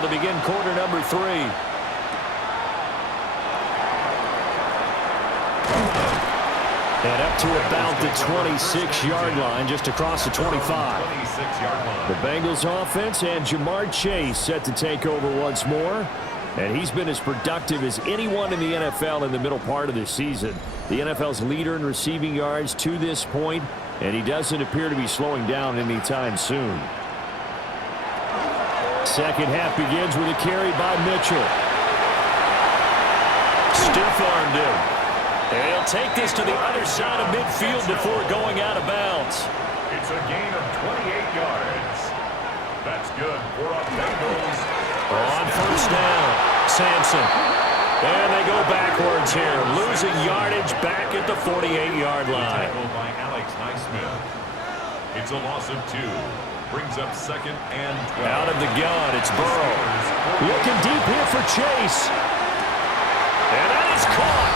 ball to begin quarter number 3. And up to about the 26-yard line, just across the 25. The Bengals offense and Jamar Chase set to take over once more. And he's been as productive as anyone in the NFL in the middle part of the season. The NFL's leader in receiving yards to this point, and he doesn't appear to be slowing down anytime soon. Second half begins with a carry by Mitchell. Stiff-armed him. And he'll take this to the other side of midfield before going out of bounds. It's a gain of 28 yards. That's good for a Bengals. On first down, Sampson. And they go backwards here, losing yardage back at the 48-yard line. Tackled by Alex Highsmith. It's a loss of 2. Brings up second and 12. Out of the gun, it's Burrow. Looking deep here for Chase. And that is caught.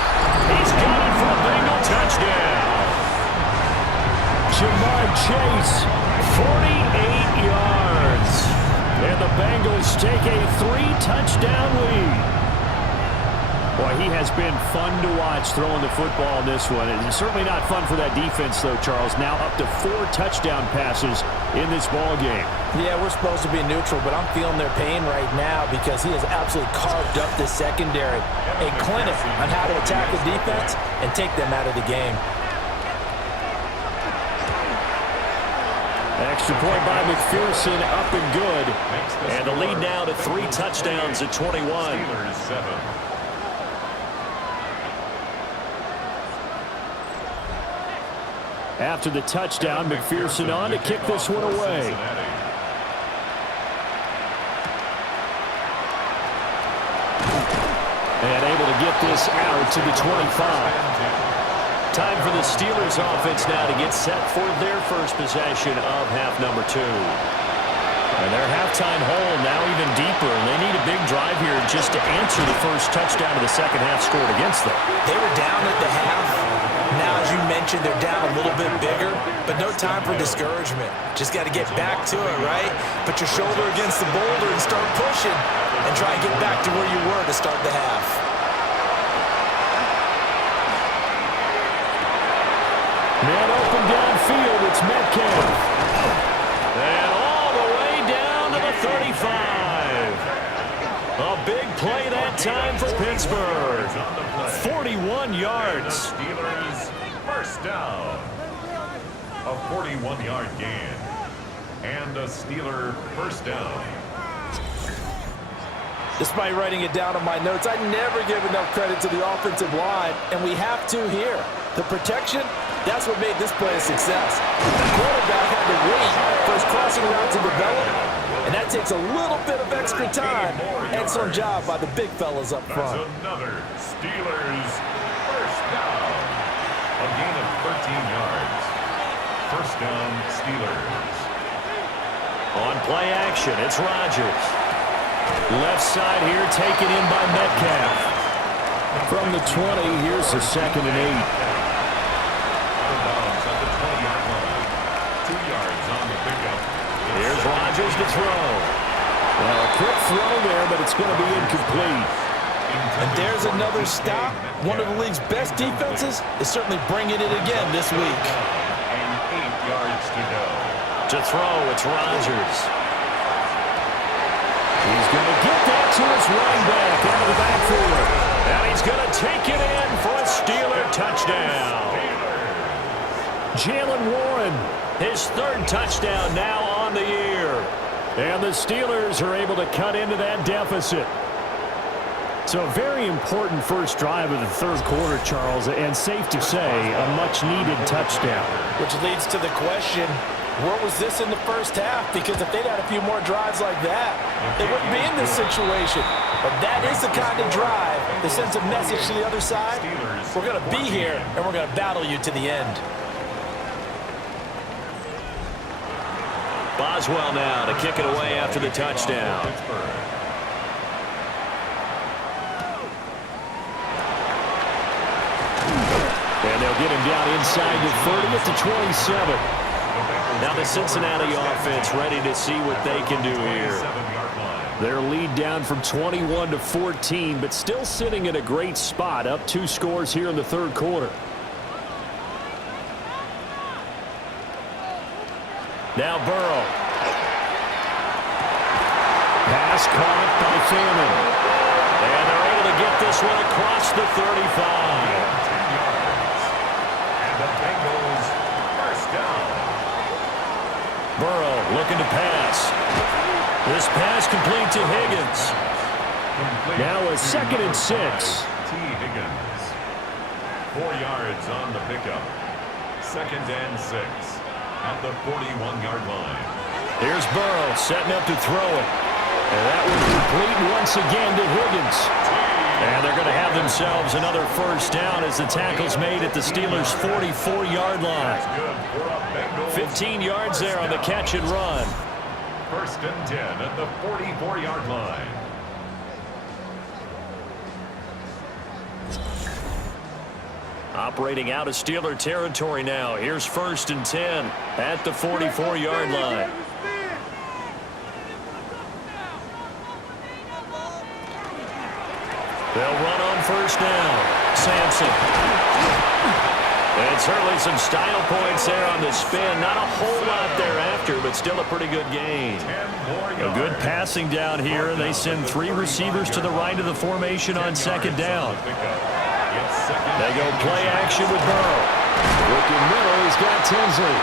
He's got it for a Bengal touchdown. Jamar Chase, 48 yards. And the Bengals take a 3-touchdown lead. Boy, he has been fun to watch throwing the football in this one. It's certainly not fun for that defense, though, Charles. Now up to 4 touchdown passes in this ball game. Yeah, we're supposed to be neutral, but I'm feeling their pain right now because he has absolutely carved up the secondary. A clinic on how to attack the defense and take them out of the game. Extra point by McPherson, up and good. And the lead now to 3 touchdowns at 21. Steelers 7. After the touchdown, McPherson on to kick this one away. And able to get this out to the 25. Time for the Steelers offense now to get set for their first possession of half number 2. And their halftime hole now even deeper. And they need a big drive here just to answer the first touchdown of the second half scored against them. They were down at the half. Now, as you mentioned, they're down a little bit bigger, but no time for discouragement. Just got to get back to it, right? Put your shoulder against the boulder and start pushing and try and get back to where you were to start the half. Man open downfield, it's Metcalf. And all the way down to the 35. A big play that time for Pittsburgh. 41 yards. Steelers first down. A 41-yard gain. And a Steeler first down. Despite writing it down on my notes, I never give enough credit to the offensive line, and we have to here. The protection, that's what made this play a success. The quarterback had to wait for his crossing route to develop, and that takes a little bit of extra time. Excellent job by the big fellas up front. That's another Steelers first down. A gain of 13 yards. First down, Steelers. On play action, it's Rodgers. Left side here taken in by Metcalf. From the 20, here's the 2nd and 8. Out of bounds at the 20-yard line. 2 yards on the pickup. Here's Rodgers to throw. Well, a quick throw there, but it's going to be incomplete. And there's another stop. One of the league's best defenses is certainly bringing it again this week. And 8 yards to go. To throw, it's Rodgers. He's going to get that to his running back out of the backfield. And he's going to take it in for a Steeler touchdown. Jalen Warren, his 3rd touchdown now on the year. And the Steelers are able to cut into that deficit. So a very important first drive of the 3rd quarter, Charles, and safe to say, a much-needed touchdown. Which leads to the question, where was this in the first half? Because if they'd had a few more drives like that, they wouldn't be in this situation. But that is the kind of drive that sends a message to the other side. We're going to be here, and we're going to battle you to the end. Boswell now to kick it away after the touchdown. And they'll get him down inside the 30 at the 27. Now the Cincinnati offense ready to see what they can do here. Their lead down from 21 to 14, but still sitting in a great spot, up 2 scores here in the third quarter. Now Burrow. Pass caught by Famine. And they're able to get this one across the 35. 10 yards. And the Bengals first down. Burrow looking to pass. This pass complete to Higgins. Now a 2nd and 6. T. Higgins. 4 yards on the pickup. 2nd and 6 at the 41-yard line. Here's Burrow setting up to throw it. And that was complete once again to Higgins. And they're going to have themselves another first down as the tackle's made at the Steelers' 44-yard line. 15 yards there on the catch and run. 1st and 10 at the 44-yard line. Operating out of Steeler territory now. Here's 1st and 10 at the 44-yard line. They'll run on 1st down. Sampson. And certainly some style points there on the spin. Not a whole lot thereafter, but still a pretty good gain. A good passing down here, and they send 3 receivers to the right of the formation on 2nd down. They go play action with Burrow. Looking middle, he's got Tinsley.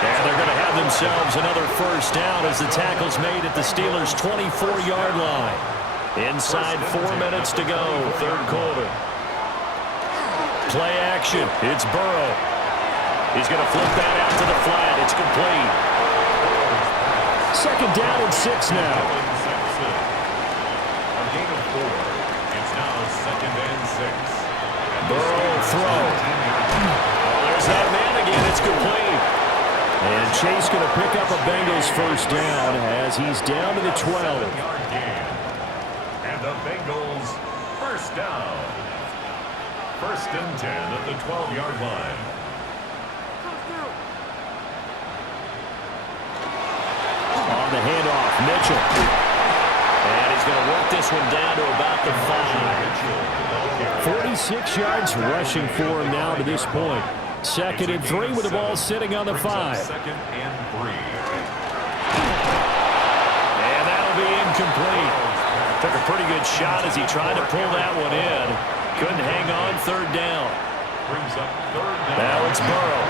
And they're going to have themselves another first down as the tackle's made at the Steelers' 24-yard line. Inside 4 minutes to go, third quarter. Play action. It's Burrow. He's going to flip that out to the flat. It's complete. 2nd down and 6 now. A gain of 4. It's now 2nd and 6. Burrow throw. Oh, there's that man again. It's complete. And Chase going to pick up a Bengals first down as he's down to the 12. 7-yard gain. And the Bengals first down. 1st and 10 at the 12-yard line. On the handoff, Mitchell. And he's going to work this one down to about the 5. 46 yards rushing for him now to this point. 2nd and 3 with the ball sitting on the 5. 2nd and 3. And that'll be incomplete. Took a pretty good shot as he tried to pull that one in. Couldn't hang on 3rd down. Brings up 3rd down. Now it's Burrow.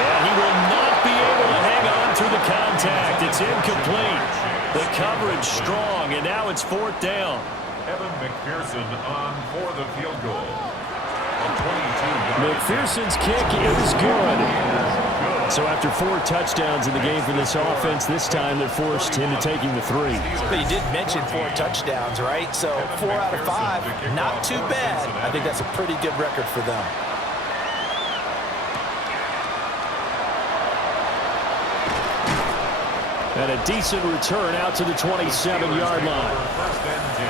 And he will not be able to hang on through the contact. It's incomplete. The coverage strong, and now it's 4th down. Evan McPherson on for the field goal. McPherson's kick is good. So after 4 touchdowns in the game for this offense, this time they're forced into taking the 3. But you did mention 4 touchdowns, right? So 4 out of 5, not too bad. I think that's a pretty good record for them. And a decent return out to the 27-yard line.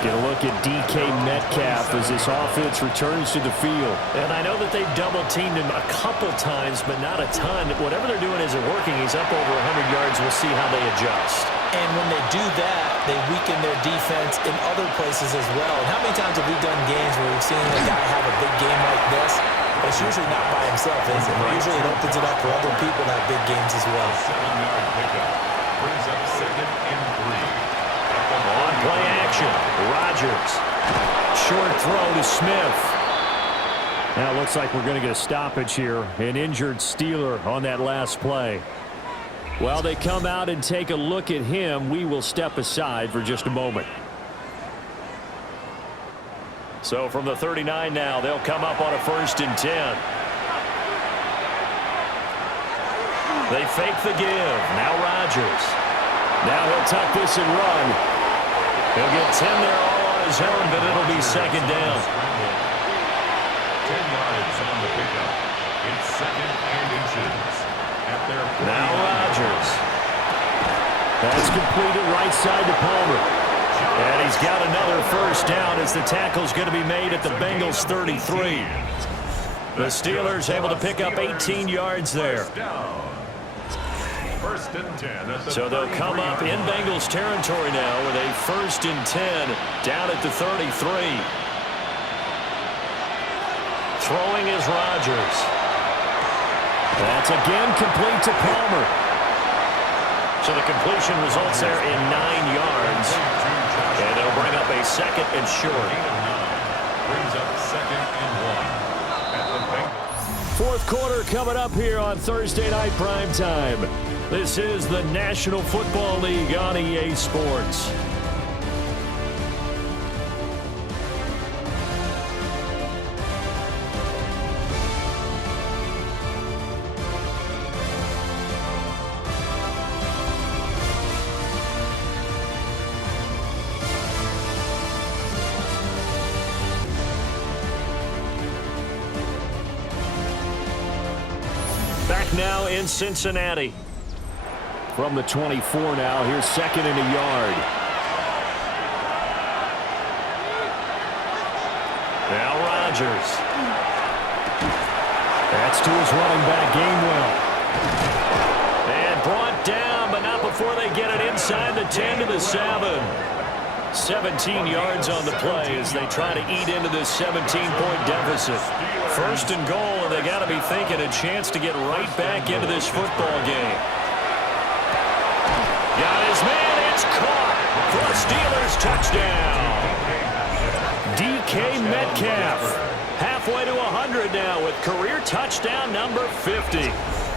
Get a look at DK Metcalf as this offense returns to the field. And I know that they've double-teamed him a couple times, but not a ton. Whatever they're doing isn't working. He's up over 100 yards. We'll see how they adjust. And when they do that, they weaken their defense in other places as well. And how many times have we done games where we've seen a guy have a big game like this? But it's usually not by himself, is it? Usually it opens it up for other people to have big games as well. 7-yard pickup. Brings up 2nd and 3. On play action, Rodgers. Short throw to Smith. Now it looks like we're going to get a stoppage here. An injured Steeler on that last play. While they come out and take a look at him, we will step aside for just a moment. So from the 39 now, they'll come up on a 1st and 10. They fake the give. Now Rodgers. Now he'll tuck this and run. He'll get 10 there all on his own, but it'll be 2nd down. 10 yards on the pickup. It's 2nd and inches. At their now Rodgers. That's completed right side to Palmer. And he's got another first down as the tackle's going to be made at the Bengals 33. The Steelers able to pick up 18 yards there. First and 10 at the So they'll come up in Bengals territory now with a 1st and 10 down at the 33. Throwing is Rodgers. That's again complete to Palmer. So the completion results there in 9 yards. And it'll bring up a 2nd and short. Brings up 2nd and 1 at the Bengals. Fourth quarter coming up here on Thursday Night Primetime. This is the National Football League on EA Sports. Back now in Cincinnati. From the 24 now, here's 2nd and a yard. Now Rodgers. That's to his running back, Gainwell. And brought down, but not before they get it inside the 10 to the 7. 17 yards on the play as they try to eat into this 17-point deficit. 1st and goal, and they got to be thinking a chance to get right back into this football game. Got his man, it's caught for a Steelers touchdown. DK Metcalf halfway to 100 now with career touchdown number 50.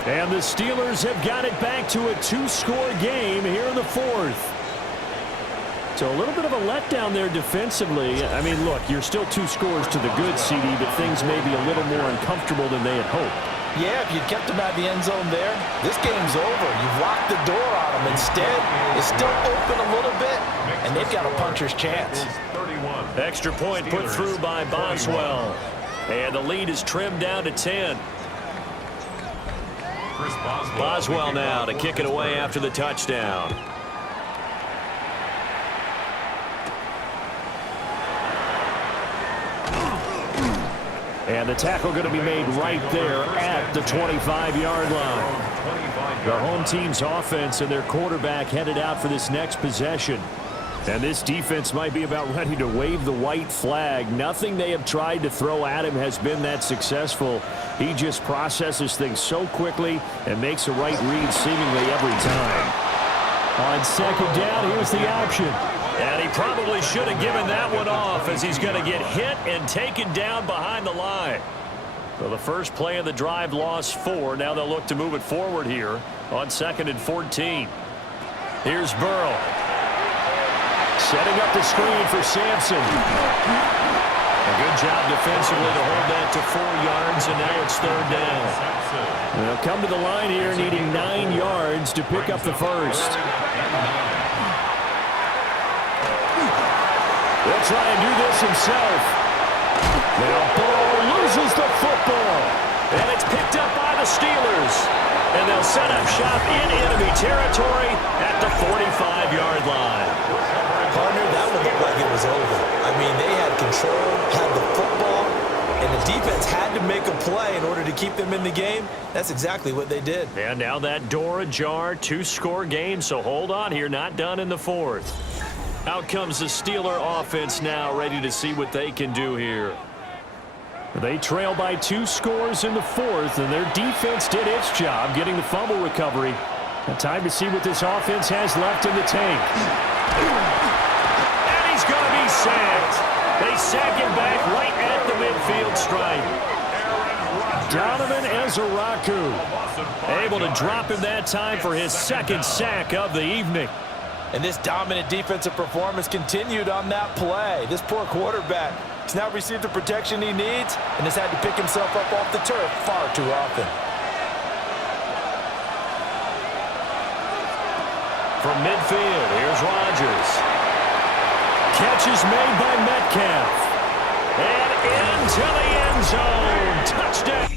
And the Steelers have got it back to a 2-score game here in the 4th. So a little bit of a letdown there defensively. I mean, look, you're still 2 scores to the good, CD, but things may be a little more uncomfortable than they had hoped. Yeah, if you'd kept them out of the end zone there, this game's over. You've locked the door on them. Instead, it's still open a little bit, and they've got a puncher's chance. Extra point put through by Boswell. And the lead is trimmed down to 10. Boswell now to kick it away after the touchdown. And the tackle going to be made right there at the 25-yard line. The home team's offense and their quarterback headed out for this next possession. And this defense might be about ready to wave the white flag. Nothing they have tried to throw at him has been that successful. He just processes things so quickly and makes a right read seemingly every time. On 2nd down, here's the option. And he probably should have given that one off as he's going to get hit and taken down behind the line. So the first play of the drive lost 4. Now they'll look to move it forward here on 2nd and 14. Here's Burrow. Setting up the screen for Sampson. A good job defensively to hold that to 4 yards, and now it's 3rd down. They'll come to the line here needing 9 yards to pick up the first. He'll try and do this himself. Now Burrow loses the football. And it's picked up by the Steelers. And they'll set up shop in enemy territory at the 45-yard line. Partner, that one looked like it was over. I mean, they had control, had the football, and the defense had to make a play in order to keep them in the game. That's exactly what they did. And now that door ajar, 2-score game, so hold on here, not done in the 4th. Out comes the Steeler offense now, ready to see what they can do here. They trail by 2 scores in the 4th, and their defense did its job getting the fumble recovery. Now time to see what this offense has left in the tank. And he's going to be sacked. They sack him back right at the midfield stripe. Donovan Ezeraku able to drop him that time for his 2nd sack of the evening. And this dominant defensive performance continued on that play. This poor quarterback has now received the protection he needs and has had to pick himself up off the turf far too often. From midfield, here's Rodgers. Catch is made by Metcalf. And into the end zone. Touchdown.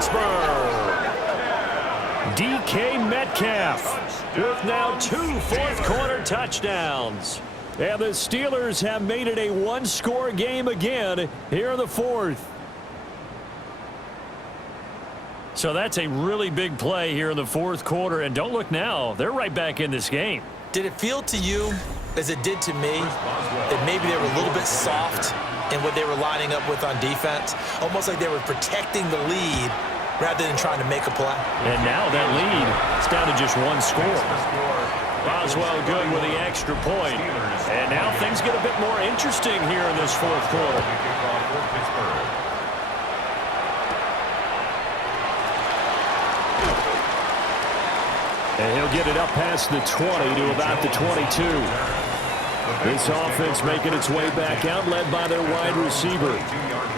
Pittsburgh. DK Metcalf with now 2 fourth-quarter touchdowns. And the Steelers have made it a one-score game again here in the fourth. So that's a really big play here in the fourth quarter. And don't look now, they're right back in this game. Did it feel to you, as it did to me, that maybe they were a little bit soft in what they were lining up with on defense? Almost like they were protecting the lead rather than trying to make a play. And now that lead is down to just one score. Boswell good with the extra point. And now things get a bit more interesting here in this fourth quarter. And he'll get it up past the 20 to about the 22. This offense making its way back out, led by their wide receiver.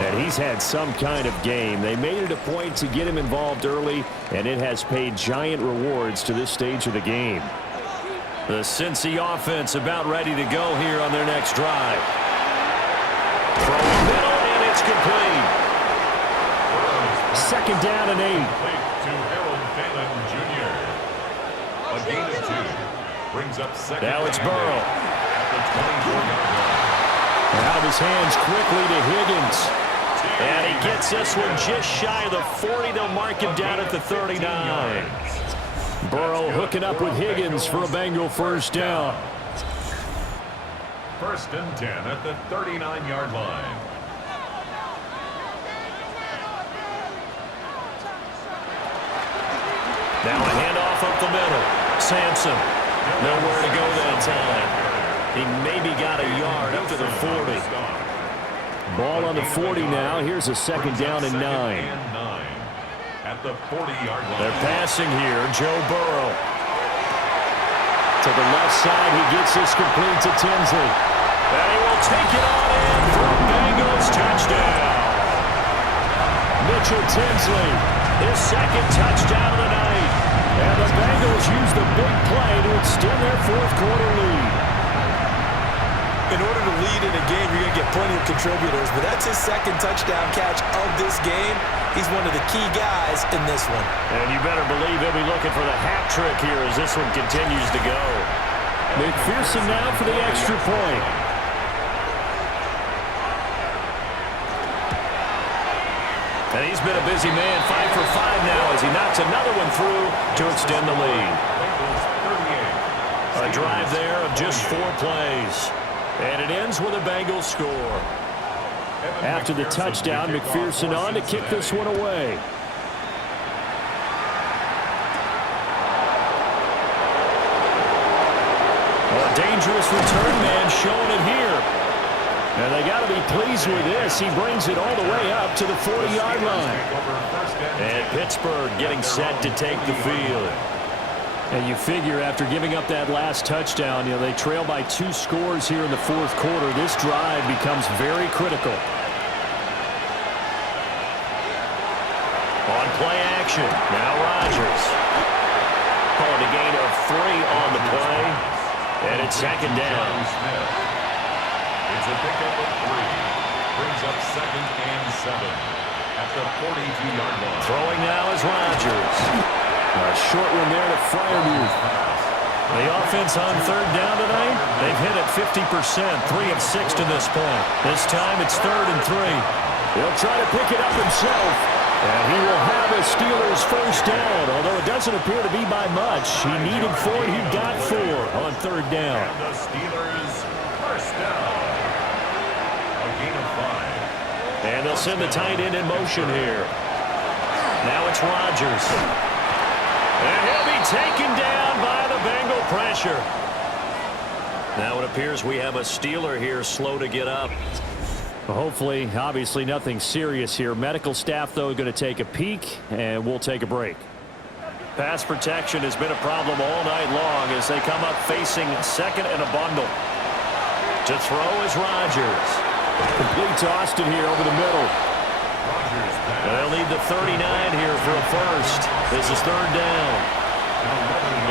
And he's had some kind of game. They made it a point to get him involved early, and it has paid giant rewards to this stage of the game. The Cincy offense about ready to go here on their next drive. Throwing middle, and it's complete. Second down and 8. Now it's Burrow. Out of his hands quickly to Higgins. And he gets this one just shy of the 40. They'll mark him down at the 39. Burrow hooking up with Higgins for a Bengal first down. First and 10 at the 39-yard line. Now a handoff up the middle. Sampson, nowhere to go that time. He maybe got a yard up to the 40. Ball on the 40 now. Here's a second down and 9. At the 40-yard line. They're passing here. Joe Burrow. To the left side, he gets this complete to Tinsley. And he will take it on in for a Bengals touchdown. Mitchell Tinsley, his second touchdown of the night. And the Bengals use the big play to extend their fourth quarter lead. In order to lead in a game, you're going to get plenty of contributors, but that's his second touchdown catch of this game. He's one of the key guys in this one. And you better believe he'll be looking for the hat trick here as this one continues to go. McPherson now for the extra point. And he's been a busy man, 5 for 5 now as he knocks another one through to extend the lead. A drive there of just 4 plays. And it ends with a Bengals score. After the touchdown, McPherson on to kick this one away. A dangerous return man showing it here. And they got to be pleased with this. He brings it all the way up to the 40-yard line. And Pittsburgh getting set to take the field. And you figure after giving up that last touchdown, they trail by 2 scores here in the fourth quarter. This drive becomes very critical. On play action, now Rodgers. Calling a gain of 3 on the play. And it's second down. It's a pickup of 3. Brings up second and 7 at the 42-yard line. Throwing now is Rodgers. A short one there to Freiermuth. The offense on third down tonight, they've hit it 50%, 3 of 6 to this point. This time it's 3rd and 3. He'll try to pick it up himself. And he will have a Steelers first down, although it doesn't appear to be by much. He needed 4, and he got 4 on third down. And the Steelers first down. A gain of 5. And they'll send the tight end in motion here. Now it's Rodgers. And he'll be taken down by the Bengal pressure. Now it appears we have a Steeler here slow to get up. Well, hopefully, obviously nothing serious here. Medical staff, though, going to take a peek, and we'll take a break. Pass protection has been a problem all night long as they come up facing second and a bundle. To throw is Rodgers. Complete to Austin here over the middle. And they'll need the 39 here for a first. This is third down.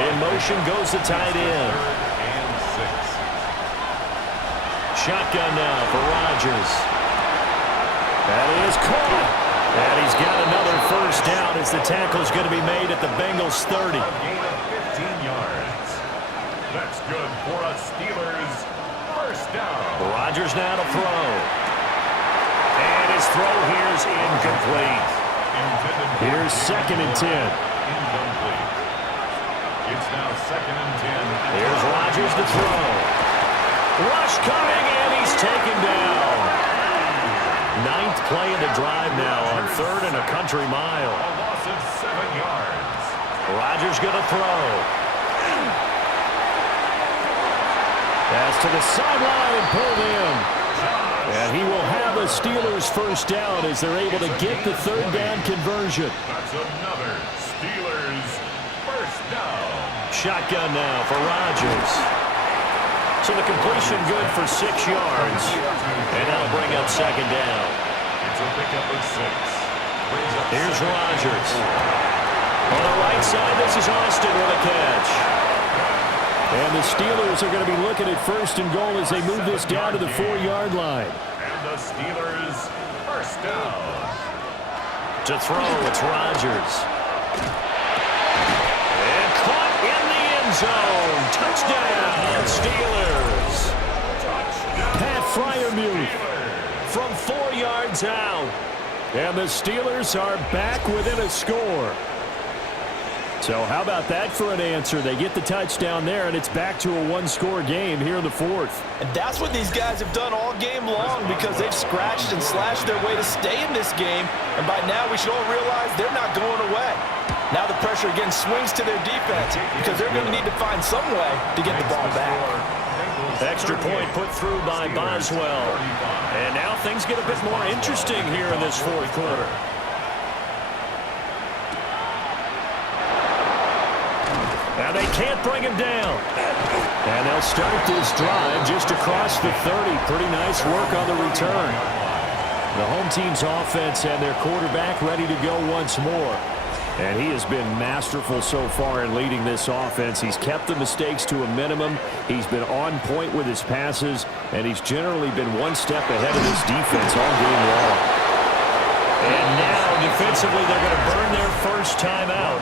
In motion goes the tight end. Shotgun now for Rodgers. That is caught. And he's got another first down as the tackle's going to be made at the Bengals 30. A gain of 15 yards. That's good for a Steelers first down. Rodgers now to throw. And his throw here's incomplete. Here's 2nd and 10. Incomplete. It's now 2nd and 10. Here's Rodgers to throw. Rush coming, and he's taken down. 9th play of the drive now on 3rd and a country mile. A loss of 7 yards. Rodgers going to throw. Pass to the sideline, pulled in. And he will have a Steelers first down as they're able to get the 3rd down conversion. That's another Steelers first down. Shotgun now for Rodgers. So the completion good for 6 yards. And that'll bring up 2nd down. It's a pickup of 6. Here's Rodgers. On the right side, this is Austin with a catch. And the Steelers are going to be looking at 1st and goal as they move this down to the 4-yard line. And the Steelers first down. To throw, it's Rodgers. And caught in the end zone. Touchdown, Steelers. Pat Freiermuth from 4 yards out. And the Steelers are back within a score. So how about that for an answer? They get the touchdown there, and it's back to a 1-score game here in the 4th. And that's what these guys have done all game long because they've scratched and slashed their way to stay in this game. And by now, we should all realize they're not going away. Now the pressure again swings to their defense because they're going to need to find some way to get the ball back. Extra point put through by Boswell. And now things get a bit more interesting here in this 4th quarter. Now they can't bring him down. And they'll start this drive just across the 30. Pretty nice work on the return. The home team's offense and their quarterback ready to go once more. And he has been masterful so far in leading this offense. He's kept the mistakes to a minimum. He's been on point with his passes. And he's generally been one step ahead of this defense all game long. And now defensively they're going to burn their first timeout.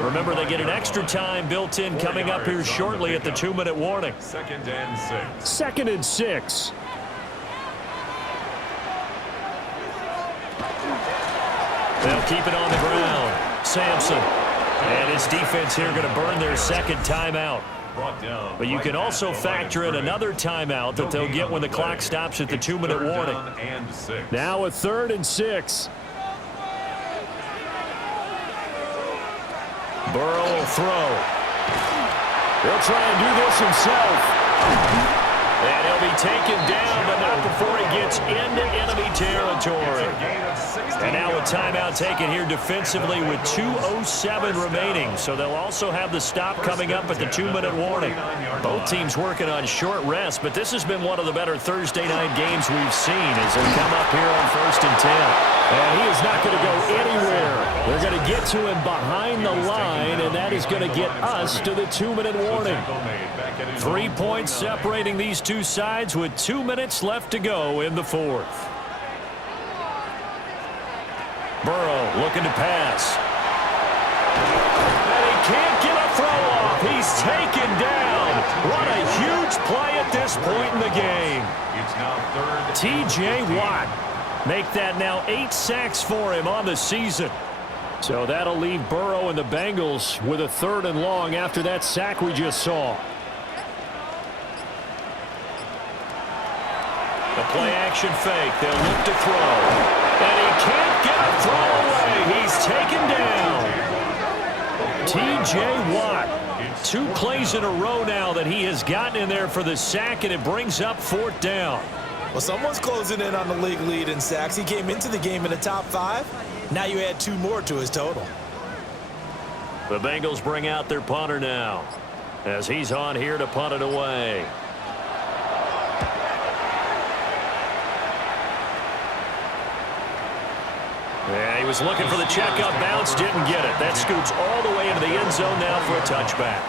Remember, they get an extra time built in coming up here shortly at the 2-minute warning. 2nd and 6. 2nd and 6. They'll keep it on the ground. Sampson. And his defense here going to burn their 2nd timeout. But you can also factor in another timeout that they'll get when the clock stops at the 2-minute warning. Now a 3rd and 6. Burrow will throw. He'll try and do this himself. And he'll be taken down, but not before he gets into enemy territory. And now a timeout taken here defensively with 2:07 remaining. So they'll also have the stop coming up at the 2-minute warning. Both teams working on short rest, but this has been one of the better Thursday night games we've seen as they come up here on 1st and 10. And he is not going to go anywhere. They're going to get to him behind the line, and that is going to get us to the 2-minute warning. 3 points separating these two sides with 2 minutes left to go in the 4th. Burrow looking to pass. And he can't get a throw off. He's taken down. What a huge play at this point in the game. It's now 3rd. T.J. Watt. Make that now 8 sacks for him on the season. So that'll leave Burrow and the Bengals with a 3rd and long after that sack we just saw. The play-action fake. They'll look to throw. And he can't get a throw away. He's taken down. T.J. Watt. 2 plays in a row now that he has gotten in there for the sack, and it brings up 4th down. Well, someone's closing in on the league lead in sacks. He came into the game in the top 5. Now you add 2 more to his total. The Bengals bring out their punter now as he's on here to punt it away. Yeah, he was looking for the checkup bounce, didn't get it. That scoots all the way into the end zone now for a touchback.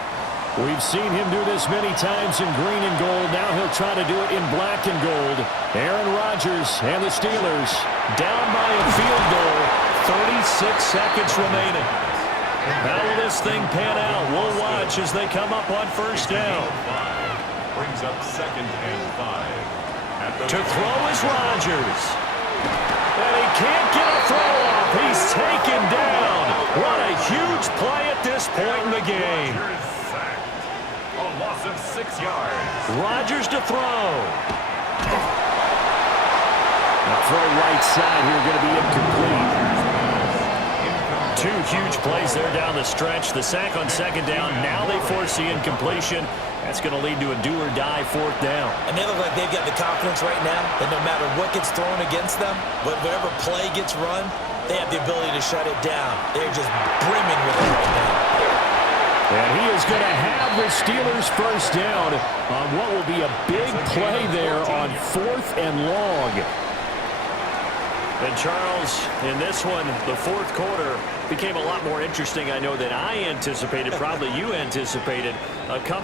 We've seen him do this many times in green and gold. Now he'll try to do it in black and gold. Aaron Rodgers and the Steelers down by a field goal. 36 seconds remaining. How will this thing pan out? We'll watch as they come up on first down. Brings up 2nd and 5. To throw is Rodgers. And he can't get a throw off. He's taken down. What a huge play at this point in the game. A loss of 6 yards. Rodgers to throw. The throw right side here going to be incomplete. 2 huge plays there down the stretch. The sack on 2nd down. Now they force the incompletion. That's going to lead to a do-or-die 4th down. And they look like they've got the confidence right now that no matter what gets thrown against them, whatever play gets run, they have the ability to shut it down. They're just brimming with it right now. And he is going to have the Steelers first down on what will be a big play there on 4th and long. And Charles, in this one, the 4th quarter became a lot more interesting, I know, than I anticipated. Probably you anticipated. A comeback.